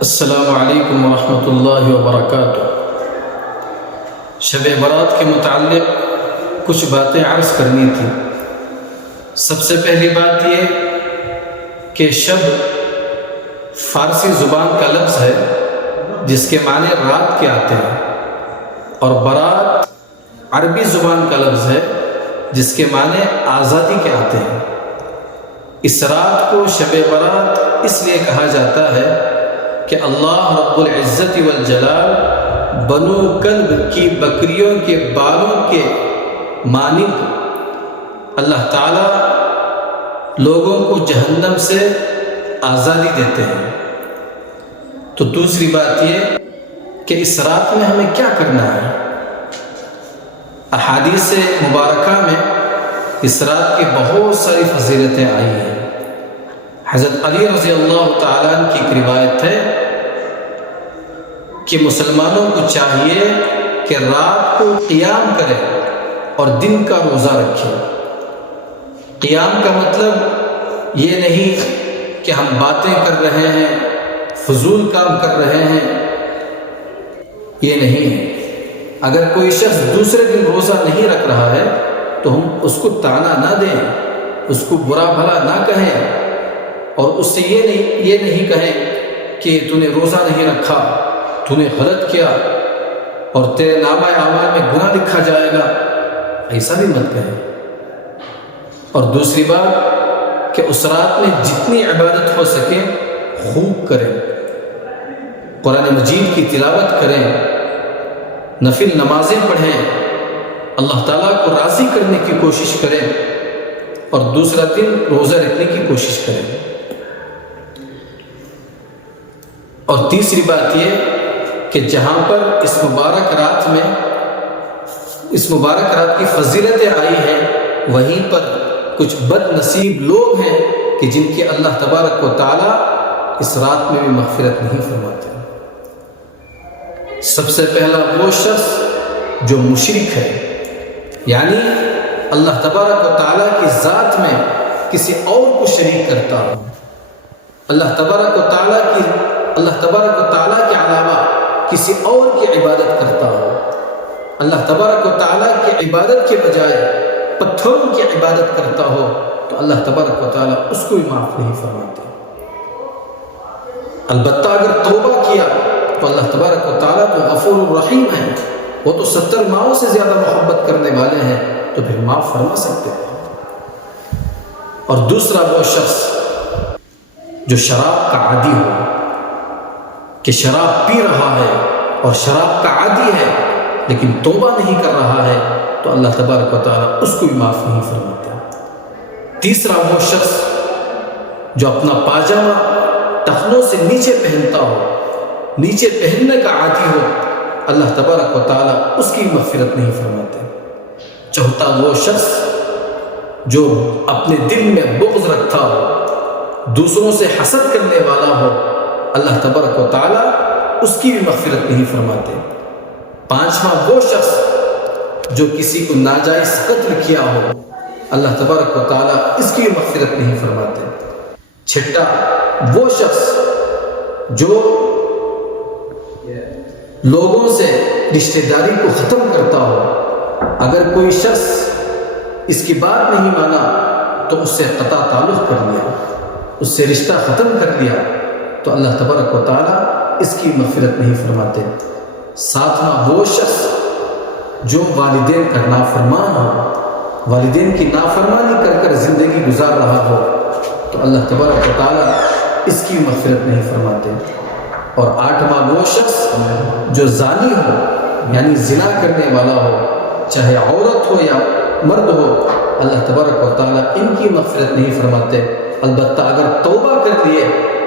السلام علیکم ورحمۃ اللہ وبرکاتہ۔ شب برات کے متعلق کچھ باتیں عرض کرنی تھی۔ سب سے پہلی بات یہ کہ شب فارسی زبان کا لفظ ہے جس کے معنی رات کے آتے ہیں، اور برات عربی زبان کا لفظ ہے جس کے معنی آزادی کے آتے ہیں۔ اس رات کو شب برات اس لیے کہا جاتا ہے کہ اللہ رب العزت والجلال بنو کلب کی بکریوں کے بالوں کے مانند اللہ تعالی لوگوں کو جہنم سے آزادی دیتے ہیں۔ تو دوسری بات یہ کہ اس رات میں ہمیں کیا کرنا ہے۔ احادیث مبارکہ میں اس رات کی بہت ساری فضیلتیں آئی ہیں۔ حضرت علی رضی اللہ تعالیٰ عنہ کی ایک روایت ہے کہ مسلمانوں کو چاہیے کہ رات کو قیام کرے اور دن کا روزہ رکھے۔ قیام کا مطلب یہ نہیں کہ ہم باتیں کر رہے ہیں، فضول کام کر رہے ہیں، یہ نہیں ہے۔ اگر کوئی شخص دوسرے دن روزہ نہیں رکھ رہا ہے تو ہم اس کو طعنہ نہ دیں، اس کو برا بھلا نہ کہیں، اور اس سے یہ نہیں کہیں کہ تو نے روزہ نہیں رکھا، تو نے غلط کیا اور تیرے نامہ اعمال میں گناہ لکھا جائے گا، ایسا بھی مت کہیں۔ اور دوسری بات کہ اس رات میں جتنی عبادت ہو سکے خوب کریں، قرآن مجید کی تلاوت کریں، نفل نمازیں پڑھیں، اللہ تعالیٰ کو راضی کرنے کی کوشش کریں، اور دوسرا دن روزہ رکھنے کی کوشش کریں۔ اور تیسری بات یہ کہ جہاں پر اس مبارک رات کی فضیلتیں آئی ہیں، وہیں پر کچھ بد نصیب لوگ ہیں کہ جن کی اللہ تبارک و تعالیٰ اس رات میں بھی مغفرت نہیں فرماتے۔ سب سے پہلا وہ شخص جو مشرک ہے، یعنی اللہ تبارک و تعالیٰ کی ذات میں کسی اور کو شریک کرتا ہو، اللہ تبارک و تعالیٰ کے علاوہ کسی اور کی عبادت کرتا ہو، اللہ تبارک و تعالیٰ کی عبادت کے بجائے پتھروں کی عبادت کرتا ہو، تو اللہ تبارک و تعالیٰ اس کو بھی معاف نہیں فرماتے۔ البتہ اگر توبہ کیا تو اللہ تبارک و تعالیٰ تو غفور الرحیم ہے، وہ تو 70 ماؤں سے زیادہ محبت کرنے والے ہیں، تو پھر معاف فرما سکتے ہیں۔ اور دوسرا وہ شخص جو شراب کا عادی ہو، کہ شراب پی رہا ہے اور شراب کا عادی ہے لیکن توبہ نہیں کر رہا ہے، تو اللہ تبارک و تعالیٰ اس کو بھی معاف نہیں فرماتا۔ تیسرا وہ شخص جو اپنا پاجامہ ٹخنوں سے نیچے پہنتا ہو، نیچے پہننے کا عادی ہو، اللہ تبارک و تعالیٰ اس کی مغفرت نہیں فرماتے۔ چوتھا وہ شخص جو اپنے دل میں بغض رکھتا ہو، دوسروں سے حسد کرنے والا ہو، اللہ تبارک و تعالیٰ اس کی بھی مغفرت نہیں فرماتے۔ پانچواں وہ شخص جو کسی کو ناجائز قتل کیا ہو، اللہ تبارک و تعالیٰ اس کی بھی مغفرت نہیں فرماتے۔ چھٹا وہ شخص جو لوگوں سے رشتہ داری کو ختم کرتا ہو، اگر کوئی شخص اس کی بات نہیں مانا تو اس سے قطع تعلق کر لیا، اس سے رشتہ ختم کر لیا، تو اللہ تبارک و تعالیٰ اس کی مغفرت نہیں فرماتے۔ ساتواں وہ شخص جو والدین کا نافرمان ہو، والدین کی نافرمانی کر کر زندگی گزار رہا ہو، تو اللہ تبارک و تعالیٰ اس کی مغفرت نہیں فرماتے۔ اور آٹھواں وہ شخص جو زانی ہو، یعنی زنا کرنے والا ہو، چاہے عورت ہو یا مرد ہو، اللہ تبارک و تعالیٰ ان کی مغفرت نہیں فرماتے۔ البتہ اگر توبہ کر لیے،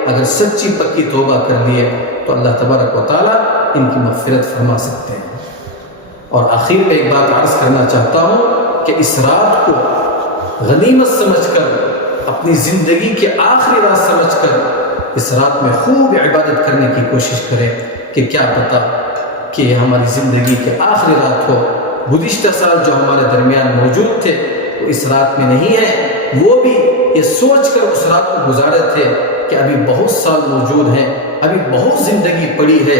اگر سچی پکی توبہ کر لیے، تو اللہ تبارک و تعالیٰ ان کی مغفرت فرما سکتے ہیں۔ اور آخر میں ایک بات عرض کرنا چاہتا ہوں کہ اس رات کو غنیمت سمجھ کر، اپنی زندگی کے آخری رات سمجھ کر اس رات میں خوب عبادت کرنے کی کوشش کریں کہ کیا پتہ کہ یہ ہماری زندگی کے آخری رات ہو۔ گزشتہ سال جو ہمارے درمیان موجود تھے وہ اس رات میں نہیں ہے، وہ بھی یہ سوچ کر اس رات کو گزارے تھے کہ ابھی بہت سال موجود ہیں، ابھی بہت زندگی پڑی ہے،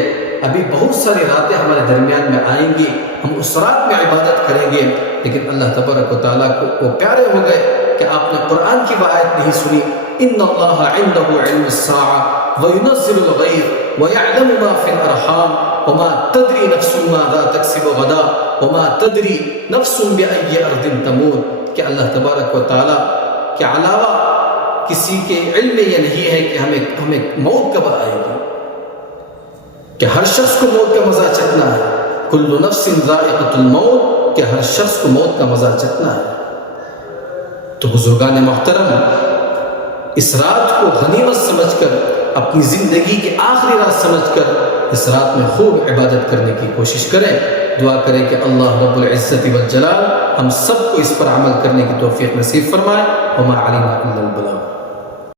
ابھی بہت ساری راتیں ہمارے درمیان میں آئیں گی، ہم اس رات میں عبادت کریں گے، لیکن اللہ تبارک و تعالیٰ کو وہ پیارے ہو گئے کہ آپ نے قرآن کی وہ آیت نہیں سنی، ان اللہ عنده علم الساعة وينزل الغیث ويعلم ما في الارحام وما تدری نفس ماذا تکسب غدا وما تدری نفس بأي ارض تموت، کہ اللہ تبارک و تعالیٰ کے علاوہ کسی کے علم میں یہ نہیں ہے کہ ہمیں موت کب آئے گی، کہ ہر شخص کو موت کا مزہ چکھنا ہے، کل نفس ذائقۃ الموت، کہ ہر شخص کو موت کا مزہ چکھنا ہے۔ تو بزرگان محترم، اس رات کو غنیمت سمجھ کر، اپنی زندگی کی آخری رات سمجھ کر اس رات میں خوب عبادت کرنے کی کوشش کریں، دعا کریں کہ اللہ رب العزت والجلال ہم سب کو اس پر عمل کرنے کی توفیق نصیب فرمائے۔ وما علینا الا البلاغ۔